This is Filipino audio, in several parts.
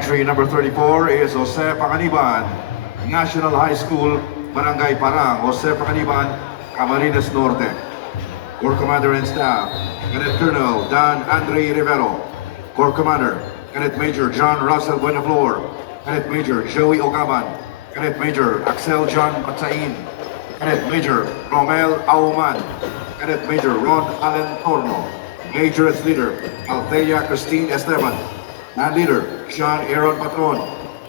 Entry number 34 is Jose Panganiban, National High School, Barangay Parang, Jose Panganiban, Camarines Norte. Corps Commander and Staff, Cadet Colonel Dan Andre Rivero. Corps Commander, Cadet Major John Russell Buenaflor, Cadet Major Joey Ogaban, Cadet Major Axel John Patsain, Cadet Major Romel Auman, Cadet Major Ron Allen Torno, Major and Leader Althea Christine Esteban, and Leader Sean Aaron Patron.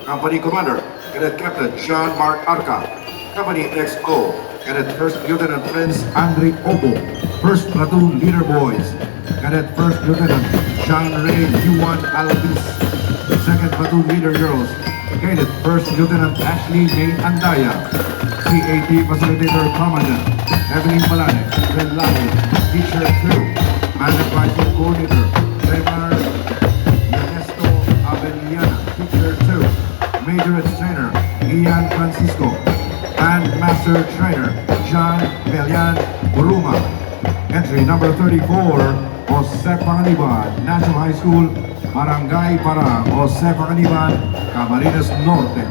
Company Commander, Cadet Captain Sean Mark Arca. Company XO, Cadet First Lieutenant Prince Andre Obo. First Platoon Leader Boys, Cadet First Lieutenant John Ray Yuan Alvis. Second Platoon Leader Girls, Cadet First Lieutenant Ashley May Andaya. CAT Facilitator Commandant Evelyn Balane, Red Lally, Teacher 2, Manufacturing Coordinator Remar Ernesto Avellana, Teacher 2, Major and Trainer Ian Francisco, and Master Trainer John Melian Buruma. Entry number 34, Jose Panganiban, National High School, Barangay Parang, Jose Panganiban, Camarines Norte.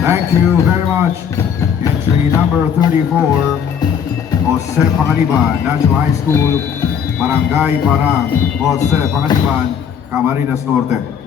Thank you very much. Entry number 34, Jose Panganiban, National High School, Barangay Parang, Jose Panganiban, Camarines Norte.